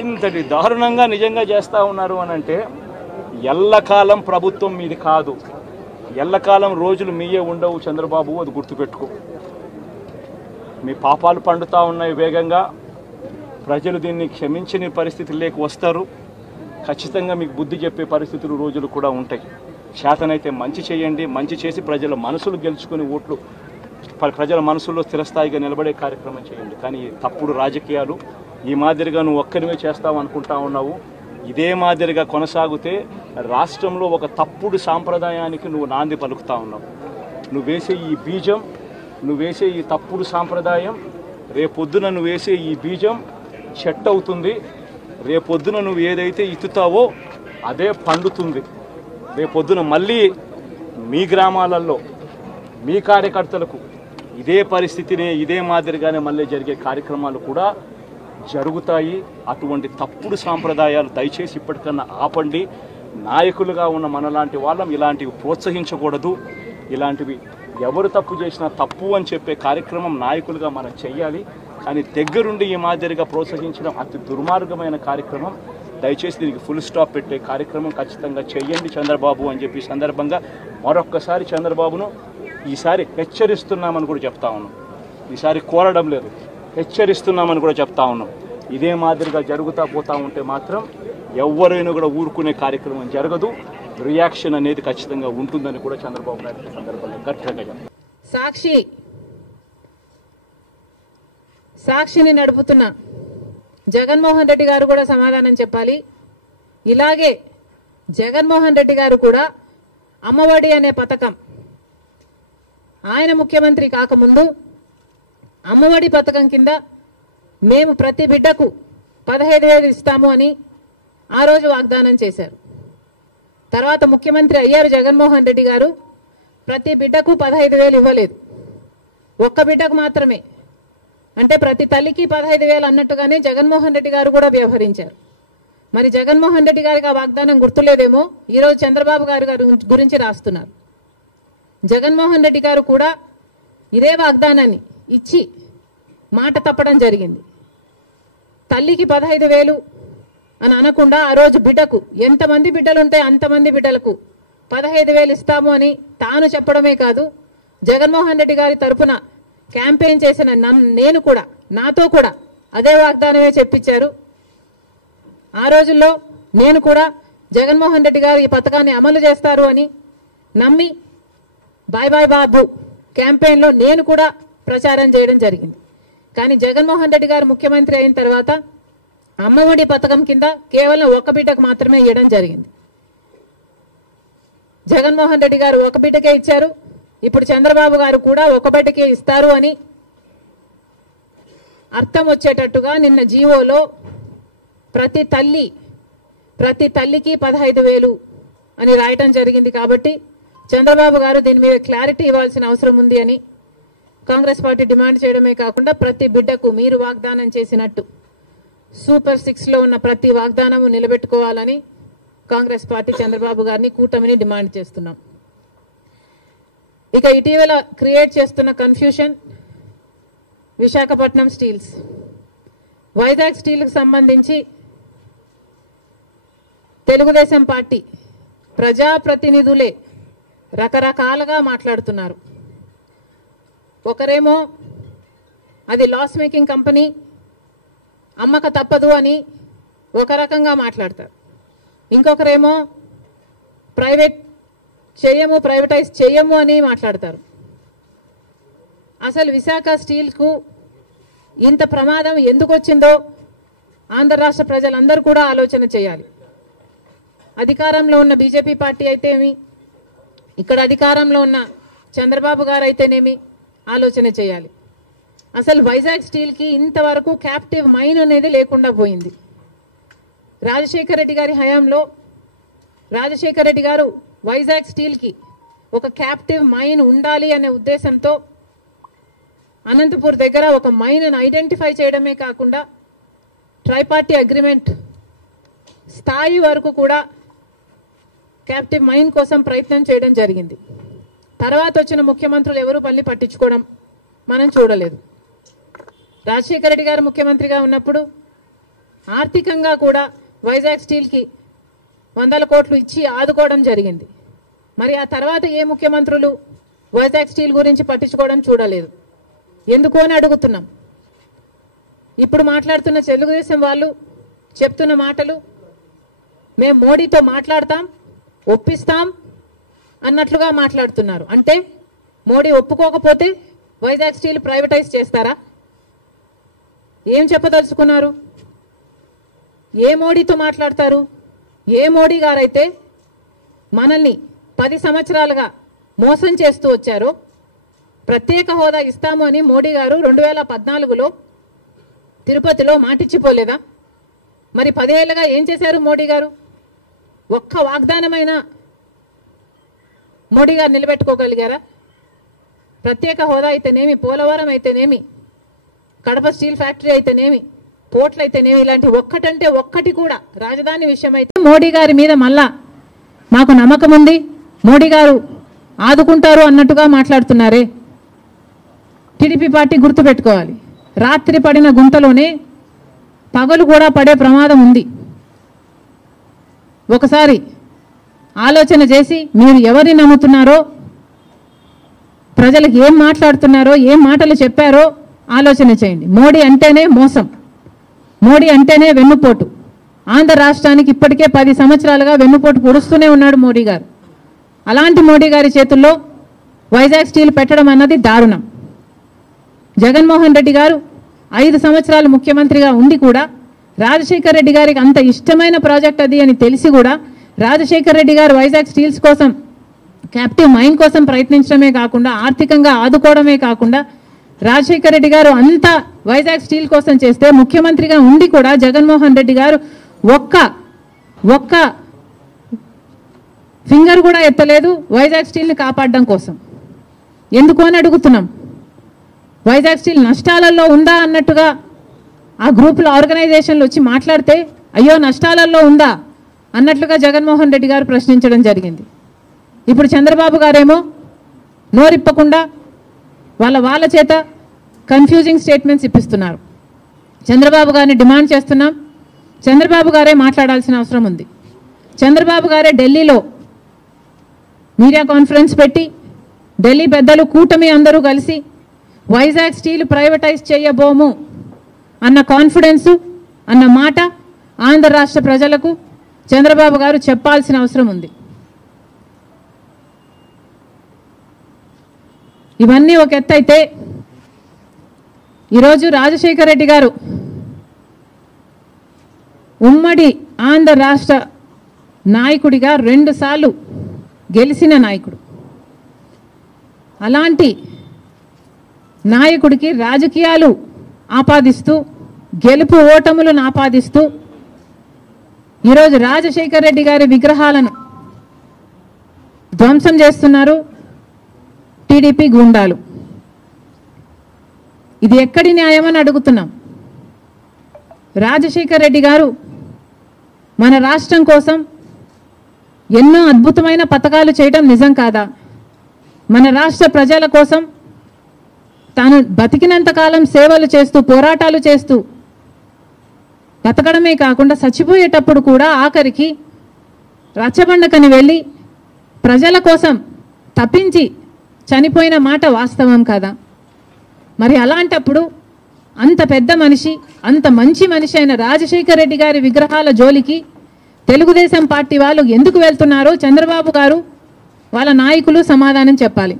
ఇంతటి దారుణంగా నిజంగా చేస్తూ ఉన్నారు అని అంటే ఎల్లకాలం ప్రభుత్వం మీది కాదు, ఎల్లకాలం రోజులు మీయే ఉండవు చంద్రబాబు, అది గుర్తుపెట్టుకో. మీ పాపాలు పండుతూ ఉన్నాయి వేగంగా. ప్రజలు దీన్ని క్షమించని పరిస్థితుల్లోకి వస్తారు. ఖచ్చితంగా మీకు బుద్ధి చెప్పే పరిస్థితులు రోజులు కూడా ఉంటాయి. చేతనైతే మంచి చేయండి, మంచి చేసి ప్రజల మనసులు గెలుచుకుని ఓట్లు ప్రజల మనసుల్లో స్థిరస్థాయిగా నిలబడే కార్యక్రమం చేయండి. కానీ తప్పుడు రాజకీయాలు ఈ మాదిరిగా నువ్వు ఒక్కరివే చేస్తావు అనుకుంటా ఉన్నావు. ఇదే మాదిరిగా కొనసాగితే రాష్ట్రంలో ఒక తప్పుడు సాంప్రదాయానికి నువ్వు నాంది పలుకుతా ఉన్నావు. నువ్వు వేసే ఈ బీజం, నువ్వు వేసే ఈ తప్పుడు సాంప్రదాయం, రేపొద్దున నువ్వు వేసే ఈ బీజం చెట్టు అవుతుంది. రేపొద్దున నువ్వు ఏదైతే ఇత్తుతావో అదే పండుతుంది. రేపొద్దున మళ్ళీ మీ గ్రామాలలో మీ కార్యకర్తలకు ఇదే పరిస్థితిని ఇదే మాదిరిగానే మళ్ళీ జరిగే కార్యక్రమాలు కూడా జరుగుతాయి. అటువంటి తప్పుడు సాంప్రదాయాలు దయచేసి ఇప్పటికన్నా ఆపండి. నాయకులుగా ఉన్న మనలాంటి వాళ్ళం ఇలాంటివి ప్రోత్సహించకూడదు. ఇలాంటివి ఎవరు తప్పు చేసినా తప్పు అని చెప్పే కార్యక్రమం నాయకులుగా మనం చెయ్యాలి. కానీ దగ్గరుండి ఈ మాదిరిగా ప్రోత్సహించడం అతి దుర్మార్గమైన కార్యక్రమం. దయచేసి దీనికి ఫుల్ స్టాప్ పెట్టే కార్యక్రమం ఖచ్చితంగా చెయ్యండి చంద్రబాబు అని చెప్పి సందర్భంగా మరొక్కసారి చంద్రబాబును ఈసారి హెచ్చరిస్తున్నామని కూడా చెప్తా ఉన్నాం. ఈసారి కోరడం లేదు, హెచ్చరిస్తున్నామని కూడా చెప్తా ఉన్నాం. ఇదే మాదిరిగా జరుగుతూ పోతూ ఉంటే మాత్రం ఎవరైనా కూడా ఊరుకునే కార్యక్రమం జరగదు. రియాక్షన్ అనేది ఖచ్చితంగా ఉంటుందని కూడా చంద్రబాబు నాయుడు సందర్భంగా గట్టిగా సాక్షిని నడుపుతున్న జగన్మోహన్ రెడ్డి గారు కూడా సమాధానం చెప్పాలి. ఇలాగే జగన్మోహన్ రెడ్డి గారు కూడా అమ్మఒడి అనే పథకం ఆయన ముఖ్యమంత్రి కాకముందు అమ్మఒడి పథకం కింద మేము ప్రతి బిడ్డకు 15,000 ఇస్తాము అని ఆ రోజు వాగ్దానం చేశారు. తర్వాత ముఖ్యమంత్రి అయ్యారు జగన్మోహన్ రెడ్డి గారు. ప్రతి బిడ్డకు 15,000 ఇవ్వలేదు, ఒక్క బిడ్డకు మాత్రమే. అంటే ప్రతి తల్లికి 15,000 అన్నట్టుగానే జగన్మోహన్ రెడ్డి గారు కూడా వ్యవహరించారు. మరి జగన్మోహన్ రెడ్డి గారికి ఆ వాగ్దానం గుర్తులేదేమో ఈరోజు చంద్రబాబు గారు గురించి రాస్తున్నారు. జగన్మోహన్ రెడ్డి గారు కూడా ఇదే వాగ్దానాన్ని ఇచ్చి మాట తప్పడం జరిగింది. తల్లికి 15,000 అని అనకుండా ఆ రోజు బిడ్డకు ఎంతమంది బిడ్డలుంటే అంతమంది బిడ్డలకు 15,000 ఇస్తాము అని తాను చెప్పడమే కాదు, జగన్మోహన్ రెడ్డి గారి తరఫున క్యాంపెయిన్ చేసిన నేను కూడా నాతో కూడా అదే వాగ్దానమే చెప్పించారు. ఆ రోజుల్లో నేను కూడా జగన్మోహన్ రెడ్డి గారు ఈ పథకాన్ని అమలు చేస్తారు అని నమ్మి బాయ్ బాయ్ బాబు క్యాంపెయిన్లో నేను కూడా ప్రచారం చేయడం జరిగింది. కానీ జగన్మోహన్ రెడ్డి గారు ముఖ్యమంత్రి అయిన తర్వాత అమ్మఒడి పథకం కింద కేవలం ఒక బిడ్డకు మాత్రమే ఇవ్వడం జరిగింది. జగన్మోహన్ రెడ్డి గారు ఒక బిడ్డకే ఇచ్చారు. ఇప్పుడు చంద్రబాబు గారు కూడా ఒక బిడ్డకే ఇస్తారు అని అర్థం వచ్చేటట్టుగా నిన్న జీవోలో ప్రతి తల్లికి 15,000 అని రాయటం జరిగింది. కాబట్టి చంద్రబాబు గారు దీని మీద క్లారిటీ ఇవ్వాల్సిన అవసరం ఉంది అని కాంగ్రెస్ పార్టీ డిమాండ్ చేయడమే కాకుండా ప్రతి బిడ్డకు మీరు వాగ్దానం చేసినట్టు సూపర్ 6లో ఉన్న ప్రతి వాగ్దానము నిలబెట్టుకోవాలని కాంగ్రెస్ పార్టీ చంద్రబాబు గారిని కూటమిని డిమాండ్ చేస్తున్నాం. ఇక ఇటీవల క్రియేట్ చేస్తున్న కన్ఫ్యూషన్ విశాఖపట్నం స్టీల్స్, వైజాగ్ స్టీల్కు సంబంధించి తెలుగుదేశం పార్టీ ప్రజాప్రతినిధులే రకరకాలుగా మాట్లాడుతున్నారు. ఒకరేమో అది లాస్ మేకింగ్ కంపెనీ, అమ్మక తప్పదు అని ఒక రకంగా మాట్లాడతారు. ఇంకొకరేమో ప్రైవేటైజ్ చేయము అని మాట్లాడతారు. అసలు విశాఖ స్టీల్కు ఇంత ప్రమాదం ఎందుకు వచ్చిందో ఆంధ్ర రాష్ట్ర ప్రజలందరూ కూడా ఆలోచన చేయాలి. అధికారంలో ఉన్న బీజేపీ పార్టీ అయితేమి, ఇక్కడ అధికారంలో ఉన్న చంద్రబాబు గారు అయితేనేమి ఆలోచన చేయాలి. అసలు వైజాగ్ స్టీల్కి ఇంతవరకు క్యాప్టివ్ మైన్ అనేది లేకుండా పోయింది. రాజశేఖర రెడ్డి గారి హయాంలో రాజశేఖర రెడ్డి గారు వైజాగ్ స్టీల్కి ఒక క్యాప్టివ్ మైన్ ఉండాలి అనే ఉద్దేశంతో అనంతపూర్ దగ్గర ఒక మైన్ ఐడెంటిఫై చేయడమే కాకుండా ట్రైపార్టీ అగ్రిమెంట్ స్థాయి వరకు కూడా క్యాప్టివ్ మైన్ కోసం ప్రయత్నం చేయడం జరిగింది. తర్వాత వచ్చిన ముఖ్యమంత్రులు ఎవరు పల్లి పట్టించుకోవడం మనం చూడలేదు. రాజశేఖర రెడ్డి గారు ముఖ్యమంత్రిగా ఉన్నప్పుడు ఆర్థికంగా కూడా వైజాగ్ స్టీల్కి 100 కోట్లు ఇచ్చి ఆదుకోవడం జరిగింది. మరి ఆ తర్వాత ఏ ముఖ్యమంత్రులు వైజాగ్ స్టీల్ గురించి పట్టించుకోవడం చూడలేదు. ఎందుకు అని అడుగుతున్నాం. ఇప్పుడు మాట్లాడుతున్న తెలుగుదేశం వాళ్ళు చెప్తున్న మాటలు మేము మోడీతో మాట్లాడతాం, ఒప్పిస్తాం అన్నట్లుగా మాట్లాడుతున్నారు. అంటే మోడీ ఒప్పుకోకపోతే వైజాగ్ స్టీల్ ప్రైవేటైజ్ చేస్తారా? ఏం చెప్పదలుచుకున్నారు? ఏ మోడీతో మాట్లాడతారు? ఏ మోడీ గారైతే మనల్ని 10 సంవత్సరాలుగా మోసం చేస్తూ వచ్చారో, ప్రత్యేక హోదా ఇస్తాము అని మోడీ గారు 2014లో తిరుపతిలో మాటిచ్చిపోలేదా? మరి 10 ఏళ్ళుగా ఏం చేశారు మోడీ గారు? ఒక్క వాగ్దానమైనా మోడీ గారు నిలబెట్టుకోగలిగారా? ప్రత్యేక హోదా అయితేనేమి, పోలవరం అయితేనేమి, కడప స్టీల్ ఫ్యాక్టరీ అయితేనేమి, పోర్ట్లు అయితేనేమి, ఇలాంటి ఒక్కటంటే ఒక్కటి కూడా రాజధాని విషయం అయితే మోడీ గారి మీద మళ్ళా మాకు నమ్మకం ఉంది, మోడీ గారు ఆదుకుంటారు అన్నట్టుగా మాట్లాడుతున్నారే. టీడీపీ పార్టీ గుర్తుపెట్టుకోవాలి, రాత్రి పడిన గుంతలోనే పగలు కూడా పడే ప్రమాదం ఉంది. ఒకసారి ఆలోచన చేసి మీరు ఎవరిని నమ్ముతున్నారో, ప్రజలకు ఏం మాట్లాడుతున్నారో, ఏం మాటలు చెప్పారో ఆలోచన చేయండి. మోడీ అంటేనే మోసం, మోడీ అంటేనే వెన్నుపోటు. ఆంధ్ర రాష్ట్రానికి ఇప్పటికే 10 సంవత్సరాలుగా వెన్నుపోటు పొడుస్తూనే ఉన్నాడు మోడీ గారు. అలాంటి మోడీ గారి చేతుల్లో వైజాగ్ స్టీల్ పెట్టడం అన్నది దారుణం. జగన్మోహన్ రెడ్డి గారు 5 సంవత్సరాలు ముఖ్యమంత్రిగా ఉండి కూడా రాజశేఖర్ రెడ్డి గారికి అంత ఇష్టమైన ప్రాజెక్ట్ అది అని తెలిసి కూడా రాజశేఖర్ రెడ్డి గారు వైజాగ్ స్టీల్స్ కోసం, క్యాప్టివ్ మైన్ కోసం ప్రయత్నించడమే కాకుండా, ఆర్థికంగా ఆదుకోవడమే కాకుండా, రాజశేఖర్ రెడ్డి గారు అంతా వైజాగ్ స్టీల్ కోసం చేస్తే ముఖ్యమంత్రిగా ఉండి కూడా జగన్మోహన్ రెడ్డి గారు ఒక్క ఫింగర్ కూడా ఎత్తలేదు వైజాగ్ స్టీల్ని కాపాడడం కోసం. ఎందుకు అని అడుగుతున్నాం. వైజాగ్ స్టీల్ నష్టాలలో ఉందా అన్నట్టుగా ఆ గ్రూపుల ఆర్గనైజేషన్లు వచ్చి మాట్లాడితే, అయ్యో నష్టాలలో ఉందా అన్నట్లుగా జగన్మోహన్ రెడ్డి గారు ప్రశ్నించడం జరిగింది. ఇప్పుడు చంద్రబాబు గారేమో నోరిప్పకుండా వాళ్ళ చేత కన్ఫ్యూజింగ్ స్టేట్మెంట్స్ ఇప్పిస్తున్నారు. చంద్రబాబు గారిని డిమాండ్ చేస్తున్నాం, చంద్రబాబు గారే మాట్లాడాల్సిన అవసరం ఉంది. చంద్రబాబు గారే ఢిల్లీలో మీడియా కాన్ఫరెన్స్ పెట్టి, ఢిల్లీ పెద్దలు కూటమి అందరూ కలిసి వైజాగ్ స్టీల్ ప్రైవేటైజ్ చేయబోము అన్న కాన్ఫిడెన్సు, అన్న మాట ఆంధ్ర రాష్ట్ర ప్రజలకు చంద్రబాబు గారు చెప్పాల్సిన అవసరం ఉంది. ఇవన్నీ ఒక ఎత్తు అయితే, ఈరోజు రాజశేఖర్ రెడ్డి గారు ఉమ్మడి ఆంధ్ర రాష్ట్ర నాయకుడిగా 2 సార్లు గెలిచిన నాయకుడు. అలాంటి నాయకుడికి రాజకీయాలు ఆపాదిస్తూ, గెలుపు ఓటములను ఆపాదిస్తూ ఈరోజు రాజశేఖర్ రెడ్డి గారి విగ్రహాలను ధ్వంసం చేస్తున్నారు టీడీపీ గుండాలు. ఇది ఎక్కడి న్యాయమని అడుగుతున్నాం. రాజశేఖర్ రెడ్డి గారు మన రాష్ట్రం కోసం ఎన్నో అద్భుతమైన పథకాలు చేయడం నిజం కాదా? మన రాష్ట్ర ప్రజల కోసం తాను బతికినంత కాలం సేవలు చేస్తూ, పోరాటాలు చేస్తూ బతకడమే కాకుండా చచ్చిపోయేటప్పుడు కూడా ఆఖరికి రచ్చబండకని వెళ్ళి ప్రజల కోసం తప్పించి చనిపోయిన మాట వాస్తవం కదా? మరి అలాంటప్పుడు అంత పెద్ద మనిషి, అంత మంచి మనిషి అయిన రాజశేఖర్ రెడ్డి గారి విగ్రహాల జోలికి తెలుగుదేశం పార్టీ వాళ్ళు ఎందుకు వెళ్తున్నారో చంద్రబాబు గారు, వాళ్ళ నాయకులు సమాధానం చెప్పాలి.